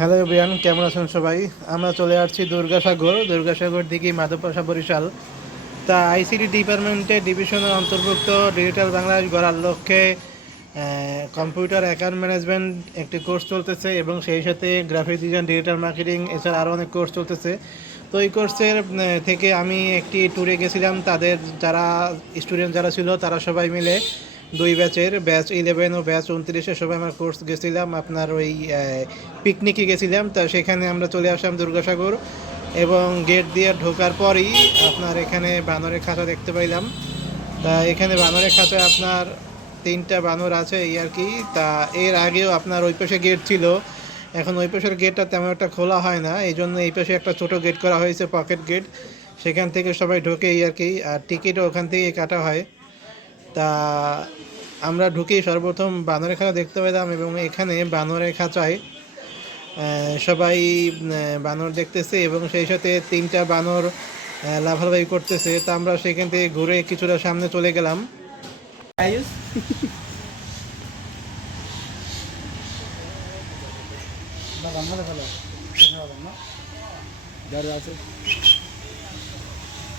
Hello বিয়ান কেমন আছেন সবাই? আমরা চলে আসছি দুর্গাসাগর। দুর্গাসাগর দিকে মাধবপাশা বরিশাল। তা আইসিটি ডিপার্টমেন্টের ডিভিশনের অন্তর্ভুক্ত ডিজিটাল বাংলাদেশ গড়ার লক্ষ্যে কম্পিউটার অ্যাকাউন্ট ম্যানেজমেন্ট একটি কোর্স চলতেছে এবং সেই সাথে গ্রাফিক ডিজাইন, ডিজিটাল মার্কেটিং এছাড়া আরও অনেক কোর্স চলতেছে। তো এই কোর্সের থেকে আমি একটি ট্যুরে গেছিলাম। তাদের যারা স্টুডেন্ট যারা ছিল, তারা সবাই মিলে দুই ব্যাচের ব্যাচ ইলেভেন ও ব্যাচ উনত্রিশে সবাই আমরা কোর্স গেছিলাম, আপনার ওই পিকনিকে গেছিলাম। তা সেখানে আমরা চলে আসলাম দুর্গাসাগর এবং গেট দিয়ে ঢোকার পরই আপনার এখানে বানরের খাঁচা দেখতে পাইলাম। তা এখানে বানরের খাঁচা আপনার তিনটা বানর আছে এই আর কি। তা এর আগেও আপনার ওই পাশে গেট ছিল। এখন ওই পাশের গেটটা তেমন একটা খোলা হয় না। এই জন্য এই পাশে একটা ছোট গেট করা হয়েছে পকেট গেট সেখান থেকে সবাই ঢোকে এই আর কি। আর টিকিটও ওখান থেকেই কাটা হয়। তা আমরা ঢুকেই সর্বপ্রথম বানরের খাঁচা দেখতে পেলাম এবং এখানে বানরের খাঁচায় সবাই বানর দেখতেছে এবং সেই সাথে তিনটা বানর লাফালাফি করতেছে। তা আমরা সেখান থেকে ঘুরে কিছুটা সামনে চলে গেলাম।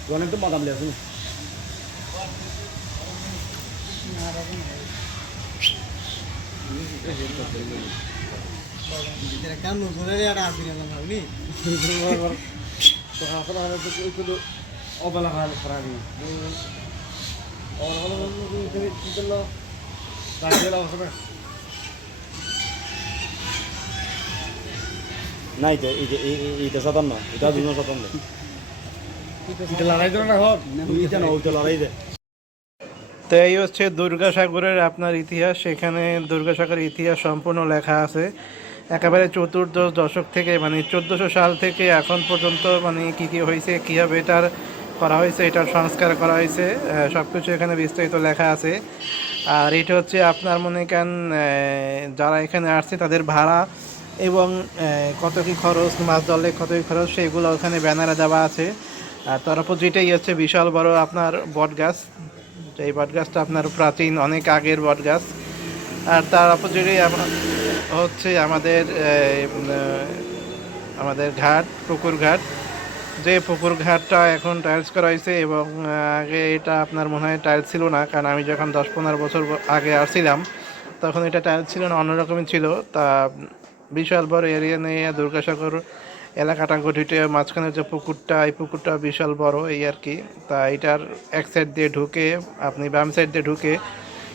অনেক তো বাদাম কাম নজরে আর আসবি না ভাবনি তো আপনারা তো একটু অবলা রাখবে অবস্থা না এটা এটা এই- এই- এইটা সাতান না এটা দুজন সাতান দেয় এটা লড়াই করে না হোক। এটা না ওইটা লড়াই দেয় তো এই হচ্ছে দুর্গাসাগরের আপনার ইতিহাস। সেখানে দুর্গাসাগরের ইতিহাস সম্পূর্ণ লেখা আছে। একেবারে চতুর্দশ দশক থেকে মানে চোদ্দোশো সাল থেকে এখন পর্যন্ত মানে কী কী হয়েছে কীভাবে এটার করা হয়েছে এটার সংস্কার করা হয়েছে সব কিছু এখানে বিস্তারিত লেখা আছে। আর এটা হচ্ছে আপনার মনে আহ, যারা এখানে আসছে তাদের ভাড়া এবং কত কী খরচ মাছ ধরলে কত কী খরচ সেগুলো ওখানে ব্যানারে দেওয়া আছে। আর তার উপর যেটাই হচ্ছে বিশাল বড় আপনার বট গাছ তো এই বট গাছটা আপনার প্রাচীন, অনেক আগের বট গাছ আর তার আপনার হচ্ছে আমাদের আমাদের ঘাট, পুকুর ঘাট। যে পুকুর ঘাটটা এখন টাইলস করা হয়েছে এবং আগে এটা আপনার মনে হয় টাইলস ছিল না, কারণ আমি যখন দশ পনেরো বছর আগে আসছিলাম, তখন এটা টাইলস ছিল না, অন্যরকমই ছিল। তা, বিশাল বড় এরিয়া নিয়ে দুর্গাসাগর এলাকাটা গঠিত মাঝখানে যে পুকুরটা, এই পুকুরটা বিশাল বড়, এই আর কি। তা এটার এক সাইড দিয়ে ঢুকে, আপনি বাম সাইড দিয়ে ঢুকে,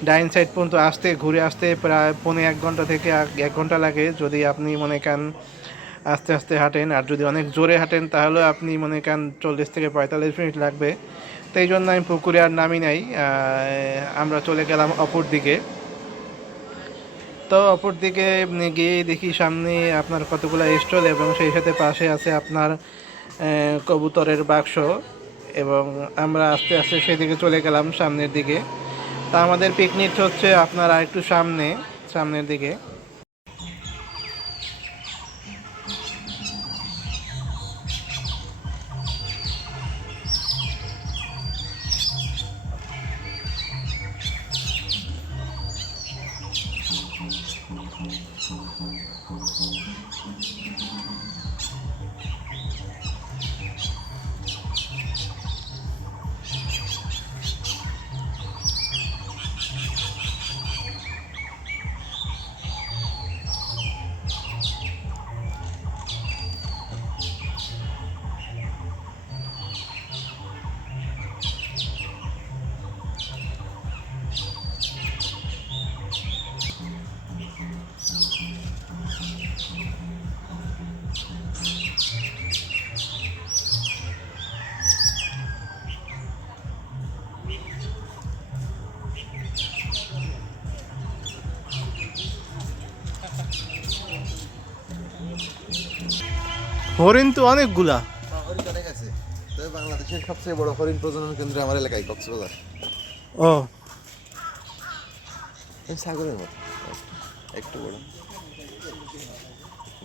ডাইন সাইড পর্যন্ত আসতে, ঘুরে আসতে প্রায় পৌনে এক ঘণ্টা থেকে এক- ঘণ্টা লাগে। যদি আপনি মনে করেন আস্তে আস্তে হাঁটেন, আর যদি অনেক জোরে হাঁটেন, তাহলে আপনি মনে করেন চল্লিশ থেকে পঁয়তাল্লিশ মিনিট লাগবে। তো এই জন্য আমি পুকুরে আর নামি নাই। আমরা চলে গেলাম অপর দিকে। তো অপর দিকে গিয়ে দেখি সামনে আপনার কতগুলো স্টল এবং সেই সাথে পাশে আছে আপনার কবুতরের বাক্স এবং আমরা আস্তে আস্তে সেদিকে চলে গেলাম সামনের দিকে। তা আমাদের পিকনিক হচ্ছে আপনার আরেকটু সামনে, সামনের দিকে। হরিণ তো অনেকগুলা। হরিণ অনেক আছে। তবে বাংলাদেশের সবচেয়ে বড় হরিণ প্রজনন কেন্দ্র আমার এলাকায় কক্সবাজার। ও। সাগরের মতো। একটু বড়।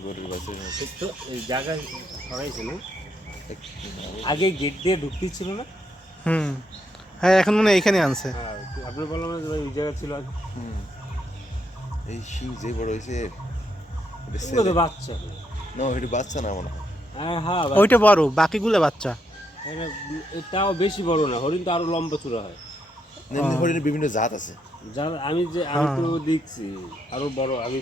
গরুর বাছুরের মতো। তো এই না একটু আগে গেট দিয়ে ঢুকতেই ছিল না? হুম। হ্যাঁ এখন মনে এইখানে আনছে। হ্যাঁ আপনি বললাম না যে ভাই ওই জায়গা ছিল আগে। হুম। এই শিং যে বড় হয়েছে বাচ্চা। না ওইটা বাচ্চা না মনে হয়। হ্যাঁ হ্যাঁ ওইটা বড় বাকিগুলো বাচ্চা। তাও বেশি বড় না হরিণ তো আরও লম্বা চূড়া হয়। হরিণের বিভিন্ন জাত আছে। যার আমি যে আমি তো দেখছি আরও বড় আমি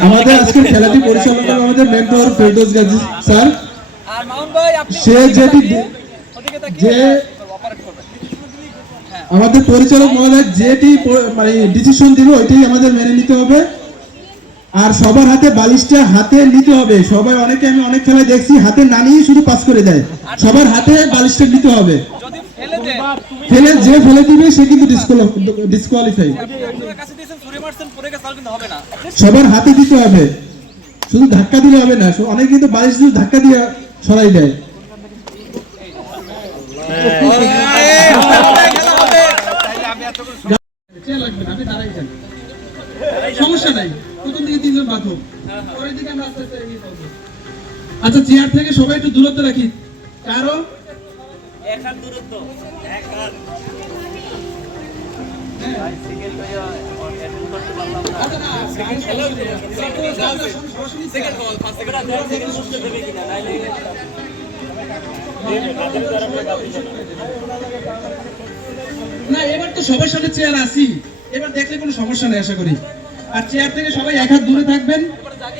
আমাদের আজকের খেলাটি পরিচালনা করবে আমাদের মেন্টর ফেরদৌস গাজী স্যার। আর মাউন্ট ভাই আপনি সে যেটি ওদিকে তাকিয়ে যে- আমাদের পরিচালক মহোদয় যেটি মানে ডিসিশন দিবে ওইটাই আমাদের মেনে নিতে হবে। আর সবার হাতে বালিশটা হাতে নিতে হবে। সবাই অনেকে আমি অনেক খেলায় দেখছি হাতে না নিয়ে শুধু পাস করে দেয়। সবার হাতে বালিশটা নিতে হবে। যদি ফেলে দেন ফেলে যে ফেলে দিবে সে কিন্তু ডিসকোয়ালিফাই পড়ে গেছে তাহলে কিন্তু হবে না। সবার হাতে দিতে হবে। শুধু ধাক্কা দিলে হবে না অনেকে কিন্তু বালিশ শুধু ধাক্কা দিয়ে সরাই দেয়। সমস্যা নাই। প্রথম দিকে তিনজন বাঁধো পরের দিকে আমরা আস্তে আস্তে আচ্ছা চেয়ার থেকে সবাই একটু দূরত্ব রাখি। কারও না, এবার তো সবার সামনে চেয়ার আসি এবার দেখলে কোনো সমস্যা নেই, আশা করি। আর চেয়ার থেকে সবাই এক হাত দূরে থাকবেন।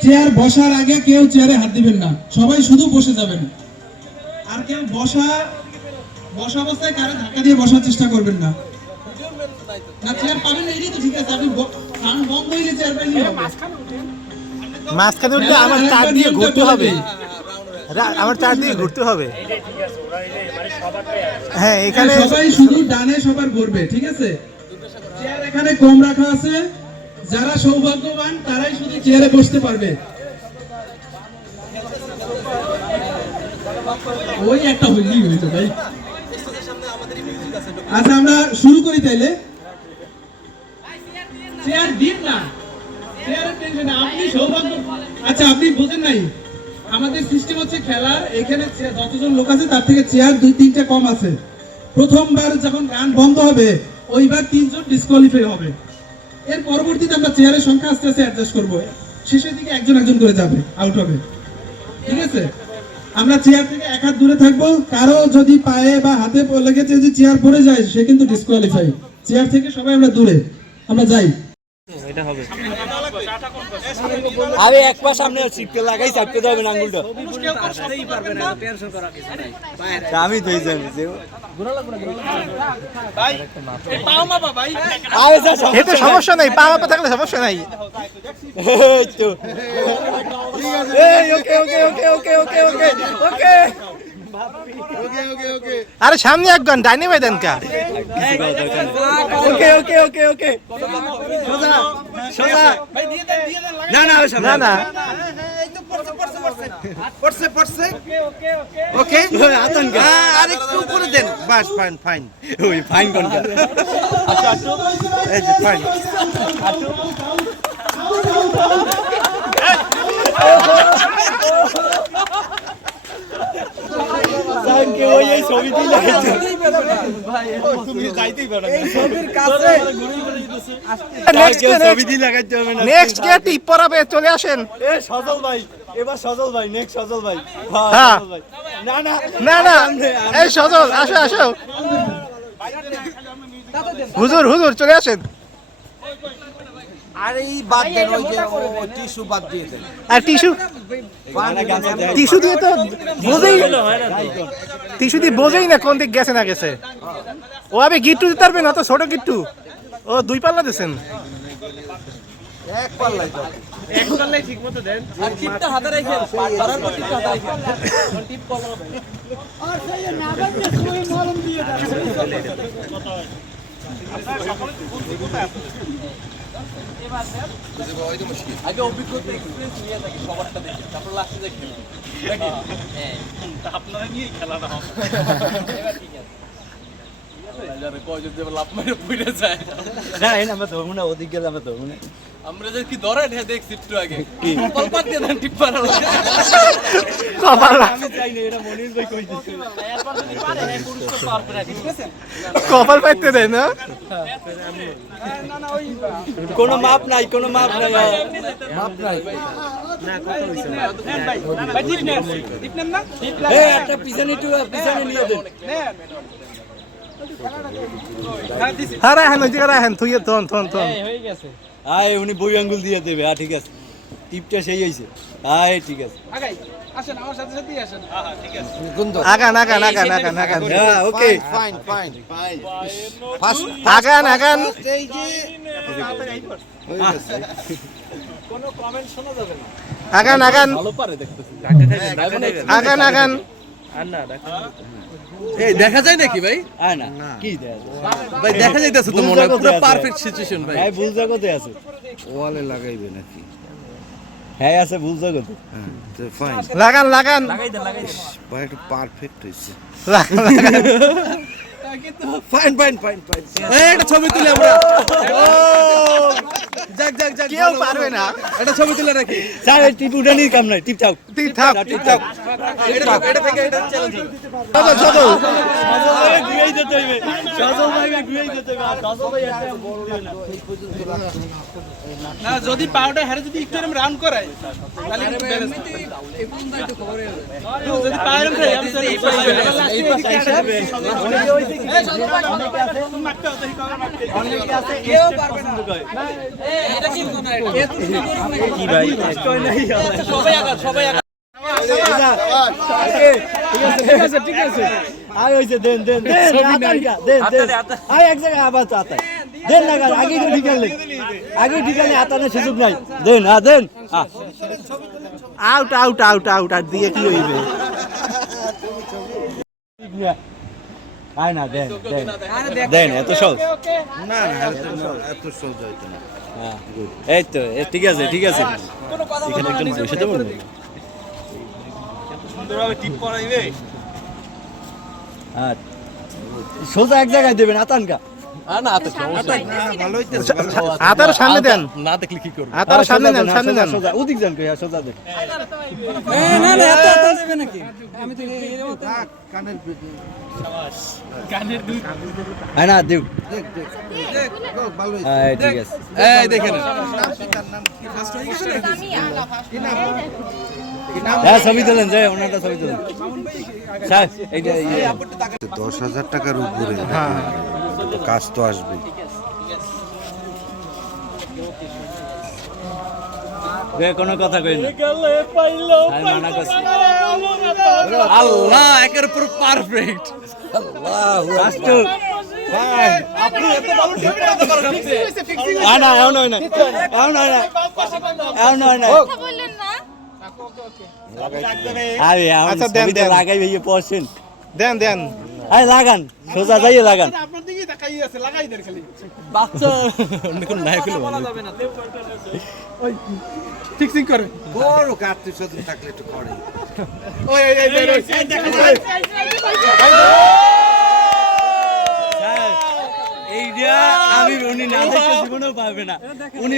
চেয়ার বসার আগে কেউ চেয়ারে হাত দিবেন না। সবাই শুধু বসে যাবেন। আর কেউ বসা বসা অবস্থায় কারও ধাক্কা দিয়ে বসার চেষ্টা করবেন না। না চেয়ার পাবেন এটাই তো ঠিক আছে আপনি কারণ বন্ধ হইলে চেয়ার পাইলে মাঝখানে উঠলে আমার চার দিয়ে ঘুরতে হবে। আমার চার দিয়ে ঘুরতে হবে। হ্যাঁ এখানে হ্যাঁ, সবাই শুধু ডানে সবার ঘুরবে ঠিক আছে? চেয়ার এখানে কম রাখা আছে। যারা সৌভাগ্যবান তারাই শুধু চেয়ারে বসতে পারবে। ওই একটা হইলেই হইতো ভাই আচ্ছা আমরা শুরু করি তাইলে। চেয়ার দিন না। চেয়ারের টেনশন আপনি সৌভাগ্য আচ্ছা আপনি বুঝেন নাই। আমাদের সিস্টেম হচ্ছে খেলার। এখানে যতজন লোক আছে, তার থেকে চেয়ার দুই, তিনটা কম আছে। প্রথমবার যখন রান বন্ধ হবে, ওইবার তিনজন ডিসকোয়ালিফাই হবে। এর পরবর্তীতে আমরা চেয়ারের সংখ্যা আস্তে আস্তে অ্যাডজাস্ট করব। শেষের দিকে একজন একজন করে যাবে আউট হবে। ঠিক আছে? আমরা চেয়ার থেকে এক হাত দূরে থাকব। কারও যদি পায়ে বা হাতে লেগেছে যে চেয়ার পড়ে যায়, সে কিন্তু ডিসকোয়ালিফাই চেয়ার থেকে সবাই আমরা দূরে। আমরা যাই। আরে এক পা সামনে সিটকে লাগাই চাপতে যাবে না আঙ্গুলটা। আমি তো জানি যে এতে সমস্যা নাই পা মাপা থাকলে সমস্যা নাই। এই ওকে ওকে ওকে ওকে ওকে ওকে ওকে। আরে সামনে একজন ডাইনে ভাই দেন কা। ওকে ওকে ওকে ওকে সোজা সোজা। না না না না। পড়ছে পড়ছে। ওকে আর একটু উপরে দেন। বাস ফাইন ফাইন ওই ফাইন কোন এই যে ফাইন কে ওই এই ছবি দিয়ে লাগাইছে নেক্সট কেউ ছবি দিয়ে লাগাইতে হবে না নেক্সট কে টিপ পরাবে চলে আসেন এ সজল ভাই এবার সজল ভাই নেক্সট সজল ভাই হ্যাঁ। না না না না এই সজল আসো আসো হুজুর হুজুর চলে আসেন আর এই বাদ দেন ওই যে টিস্যু বাদ দিয়ে দেন। আর টিস্যু টিস্যু দিয়ে তো বোঝেই টিস্যু দিয়ে বোঝেই না কোন দিক গেছে না গেছে। ও আমি গিট্টু দিতে পারবে না তো ছোট গিট্টু। ও দুই পাল্লা দিয়েছেন এক পাল্লাই তো। আর টিপটা হাতে রাখেন পারার পর টিপটা হাতে রাখেন। টিপ কল হবে আগে অভিজ্ঞতা এক্সপিরিয়েন্স নিয়ে থাকি সবারটা দেখে তারপর লাস্টে দেখি। হ্যাঁ। আপনারা নিয়ে খেলা না। এবার ঠিক আছে। আমরা যে কি ধরে এটা দেখছি একটু আগে। কলপাত দিয়ে দেন টিপ পারা কপাল আমি চাই না এটা মনির ভাই কই দিছে। কপাল পাইতে দেয় না? কোনো মাপ নাই কোনো মাপ নাই। ভাই টিপ নেন টিপ নেন না। টিপ এই একটা পিছনে পিছনে নিয়ে দেন। হ্যাঁ রাখেন ওই দিকে রাখেন তুই থন থন থন। হয়ে গেছে। আয় উনি বই আঙ্গুল দিয়ে দেবে। হ্যাঁ ঠিক আছে। টিপটা সেই হয়েছে আয় ঠিক আছে। আগাই আসেন আমার সাথে সাথেই আসেন। হ্যাঁ ঠিক আছে। আগান আগান আগান আগান আগান। হ্যাঁ okay. Fine fine fine. Fast আগান আগান। এই যে হয়ে গেছে। আগান আগান। ভালো পারে দেখতেছি। আগান আগান এই দেখা যায় নাকি ভাই? আয় না কি ভাই দেখা যাইতেছে তো মনে হয় পুরো পারফেক্ট সিচুয়েশন ভাই। ভাই ভুল জগতে আছে। ওয়ালে লাগাইবে নাকি? হ্যাঁ আছে ভুল জগতে হ্যাঁ তো ফাইন লাগান লাগান। ভাই একটা পারফেক্ট হইছে। লাগান, লাগান। ফাইন ফাইন ফাইন ফাইন এই একটা ছবি তুলি আমরা। যাক যাক যাক কেউ পারবে না। এটা ছবি তুলে রাখি। স্যার টিপ উঠানির কাম নাই টিপ থাক। তুই থাক টিপ থাক। এটা এটা থেকে এটা চ্যালেঞ্জ সজল সজল। সজল ভাই ঘুরেই যেতে হইবে। সজল ভাই ঘুরেই যেতে হইবে। আর সজল ভাই একটা ভুল না। না যদি পাউডা হেরে যদি একটু এরকম রাউন্ড করায় তাহলে কিন্তু ব্যালেন্স যদি পায়ের মধ্যে আমি তো এই পাশে এই পাশে আসবে কেউ পারবে না এটা কি কথা কি ভাই সবাই আগা সবাই আগা ঠিক আছে ঠিক আছে। আয় হইছে দেন দেন দেন। দেন দেন আয় এক জায়গায় আবার তো আতান দেন না আগে তো ঠিকালে আগে ঠিকালে আতানের সুযোগ নাই। দেন হ্যাঁ দেন। আউট আউট আউট আউট আর দিয়ে কি হইবে? না দেন এত সহজ। না না এত সহজ হইতো না। হ্যাঁ এই তো ঠিক আছে ঠিক আছে। এখানে একজন বসে দেবো হ্যাঁ। সোজা এক জায়গায় দেবেন আতানকা। না তো হইতেছে হাতার সামনে দেন। না দেখলে কি করব? হাতার সামনে দেন সামনে দেন। সোজা ওদিক যান কই সোজা দেন না না এত এত দেবে নাকি? আমি তো কানের হ্যাঁ না দেখ। দেখ দেখ ভালো হইছে হ্যাঁ ঠিক আছে। এই দেখেন। নাম কি তার নাম কি? ফার্স্ট হয়ে গেছে? হ্যাঁ ছবি তোলেন যে ওনারটা ছবি তোলেন। স্যার এইটা। দশ হাজার টাকার উপরে কাজ তো আসবে কোনো কথা কই না। আল্লাহ একের উপর পারফেক্ট আল্লাহ না হয় না। হয় না। হয় না। কথা বললেন না। আরে আমি আচ্ছা, দেন, দেন। লাগাই ভাইয়ে পড়ছেন দেন দেন। আরে লাগান সোজা যাইয়ে লাগান। আপনার দিকেই তাকাই আছে লাগাই দেন খালি। বাচ্চা। কোন নায়ক হলো বলা যাবে না ফিক্সিং করে। বড় কার্তিক সদন থাকলে একটু করে। ওই এই এই এই, এই দেখা যায়। এইটা আমি উনি না দেখে জীবনেও পাবে না। উনি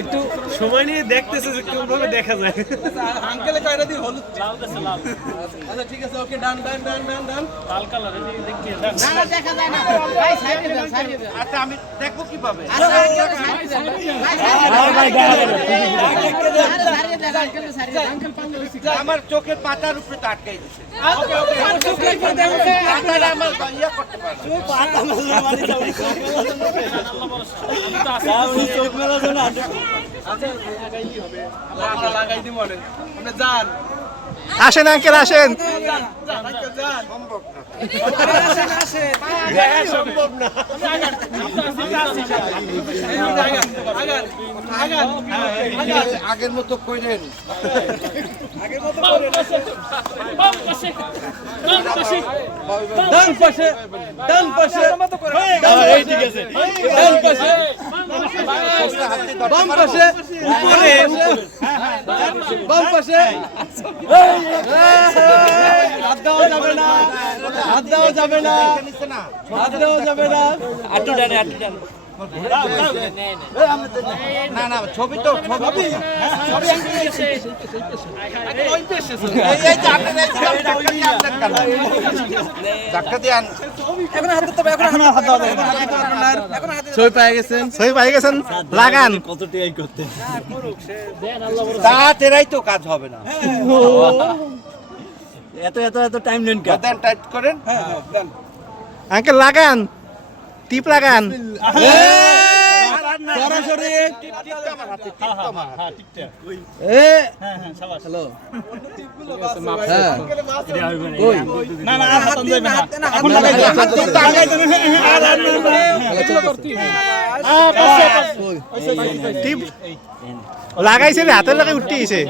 একটু সময় নিয়ে দেখতেছে যে কোন ভাবে দেখা যায় আঙ্কেলে কয়টা দিন হলুদ আচ্ছা ঠিক আছে ওকে ডান ডান ডান ডান ডান লাল কালার দেখতে ডান আমার চোখের পাতার উপরে তো আটকাই দিছে চোখ মেলা শোনা আমরা দিই মনে আপনি যান আসেন আঙ্কেল আসেন। আগের মতো কইলেন ডান পাশে। ডান পাশে ঠিক আছে ডান পাশে বাম পাশে উপরে বাম পাশে। হাত দেওয়া যাবে না হাত দেওয়া যাবে না হাত দেওয়া যাবে না। আটটু ডানে আটটু ডানে না না ছবি তো ছবি। ওই পেশে এখন এখন আন ছবি পেয়ে গেছেন? সই পেয়ে গেছেন? লাগান। কত টিআই করতে তা তেরাই তো কাজ হবে না। এত এত এত টাইম নেন কেন দেন টাইট করেন। আঙ্কেল লাগান। টিপ লাগান। সরাসরি লাগাইছে রে হাতের লাগাই উঠতে গেছে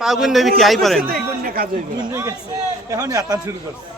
পাগুন নবী কি আই পড়েন এখনই আতান শুরু করছে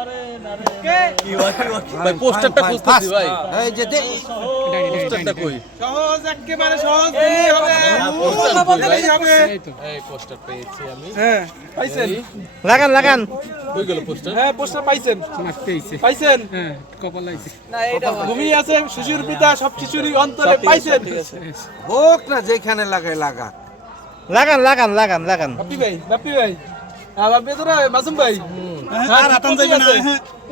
ভাই পোস্টারটা খুঁজতেছি ভাই। এই যে দে পোস্টারটা কই? সহজ একেবারে সহজ দিলেই হবে। কথা বললেই হবে। এই পোস্টার পেয়েছি আমি। হ্যাঁ। পাইছেন? লাগান লাগান। কই গেল পোস্টার হ্যাঁ পোস্টার পাইছেন। পাইছেন? হ্যাঁ কপাল লাইছে ঘুমিয়ে আছে শিশুর পিতা সব শিশুরই অন্তরে পাইছেন। হোক না যেখানে লাগাই লাগা লাগান লাগান লাগান লাগান। ভাই ভাই। আর বাপ্পি তোরা মাসুম ভাই। আর হাতান যাবে না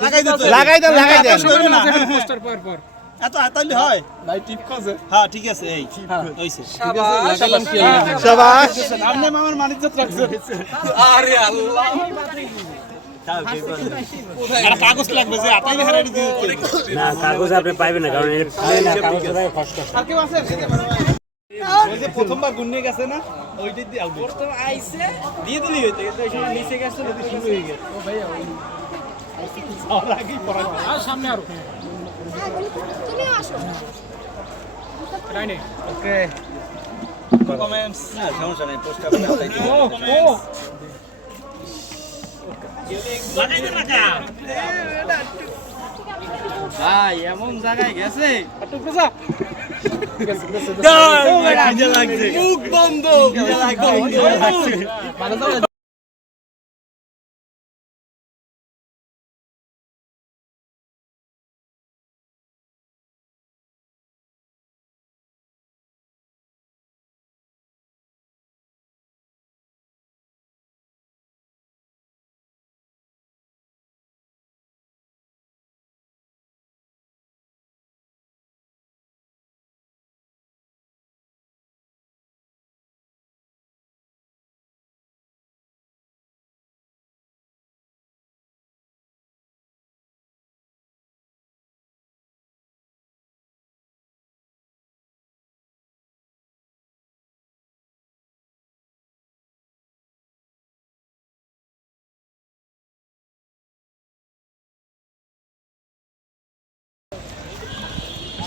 লাগাই দিতে লাগাই দেন লাগাই দেন। পোস্টার পর পর। এত হাতাইলে হয়? ভাই টিপ খোঁজে হ্যাঁ ঠিক আছে এই হইছে। লাগালাম কি সবাস। আপনি মামার মানিজ্জত রাখছেন। আরে আল্লাহ। কাগজ লাগবে যে দিতে আর কেউ আছে? প্রথমবার গুন্নে গেছে না? ওইটাই দিয়ে আউট প্রথম আইছে দিয়ে দিলি হইতে কিন্তু নিচে গেছে নদী শুরু হয়ে গেছে। ও ভাই ওই আর আগেই পড়া আর সামনে আরও। তুমি আসো। রাইনে ওকে। কমেন্টস ভাই এমন জায়গায় গেছে। মুখ বন্ধ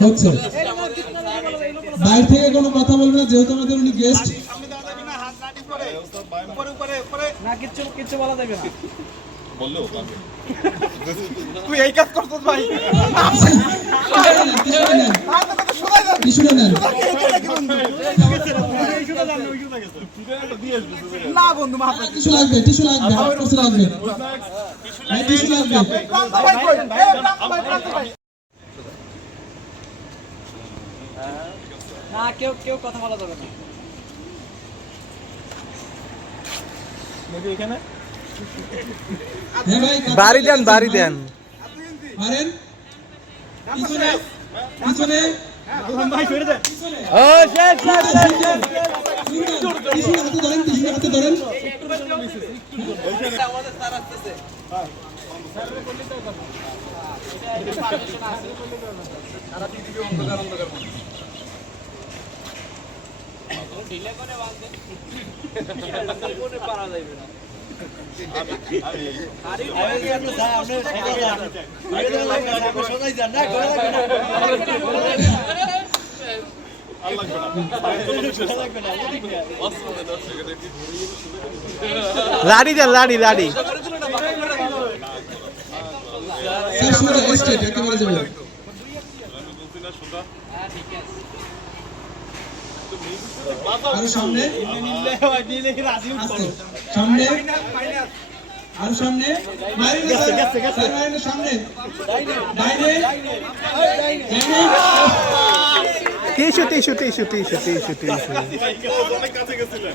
হচ্ছে বাইরে থেকে কোনো কথা বলবে না যেহেতু আমাদের উনি গেস্ট না কিচ্ছু কিচ্ছু বলা যাবে না। তুই এই কাজ করছিস ভাই। না বন্ধু লাগবে লাগবে লাগবে। লাগবে। ভাই না কেউ কেউ কথা বলা যাবে না। হ্যাঁ ভাই বাড়ি দেন বাড়ি দেন। মারেন পিছনে পিছনে। হাতে ধরেন টিস্যু হাতে ধরেন। লাড়ি দেন লাড়ি লাড়ি। একেবারে যাবে। আরও সামনে। সামনে। আরও সামনে। সামনে। Tissue tissue tissue tissue tissue tissue. কাছে গেছিলেন।